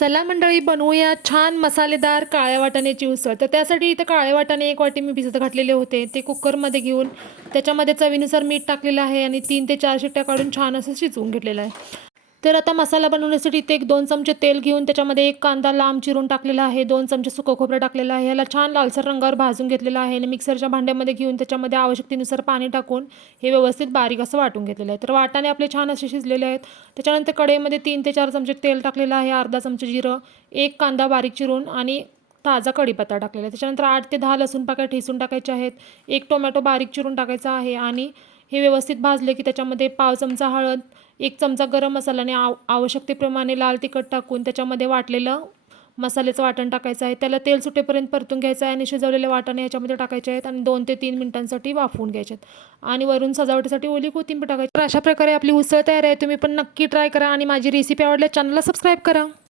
चला मंडळी, बनवूया छान मसालेदार काळ्या वाटाण्याची उसळ. तर त्यासाठी इथं काळे वाटाणे 1 वाटी मी भिजत घातलेले होते. ते कुकरमध्ये घेऊन त्याच्यामध्ये चवीनुसार मीठ टाकलेलं आहे आणि 3 ते 4 शिट्ट्या काढून छान असं शिजवून घेतलेलं आहे. तर आता मसाला बनवण्यासाठी इथे 1-2 चमचे तेल घेऊन त्याच्यामध्ये 1 कांदा लांब चिरून टाकलेला आहे, 2 चमचे सुकं खोबरं टाकलेलं आहे. ह्याला छान लालसर रंगावर भाजून घेतलेलं आहे आणि मिक्सरच्या भांड्यामध्ये घेऊन त्याच्यामध्ये आवश्यकतेनुसार पाणी टाकून हे व्यवस्थित बारीक असं वाटून घेतलेलं आहे. तर वाटाणे आपले छान असे शिजलेले आहेत. त्याच्यानंतर कढईमध्ये 3 ते 4 चमचे तेल टाकलेलं आहे, अर्धा चमचे जिरं, 1 कांदा बारीक चिरून आणि ताजा कढीपत्ता टाकलेला आहे. त्याच्यानंतर 8 ते 10 लसूण पाकळ्या ठेचून टाकायचे आहेत, 1 टोमॅटो बारीक चिरून टाकायचा आहे आणि हे व्यवस्थित भाजले की त्याच्यामध्ये पाव चमचा हळद, 1 चमचा गरम मसाला आणि आवश्यकतेप्रमाणे लाल तिखट टाकून त्याच्यामध्ये वाटलेलं मसाल्याचं वाटण टाकायचं आहे. त्याला तेल सुटेपर्यंत परतून घ्यायचं आहे आणि शिजवलेले वाटाणे याच्यामध्ये टाकायचे आहेत आणि 2 ते 3 मिनिटांसाठी वाफवून घ्यायचे आहेत आणि वरून सजावटीसाठी ओली कोथिंबीर टाकायची. तर अशा प्रकारे आपली उसळ तयार आहे. तुम्ही पण नक्की ट्राय करा आणि माझी रेसिपी आवडल्यास चॅनलला सबस्क्राईब करा.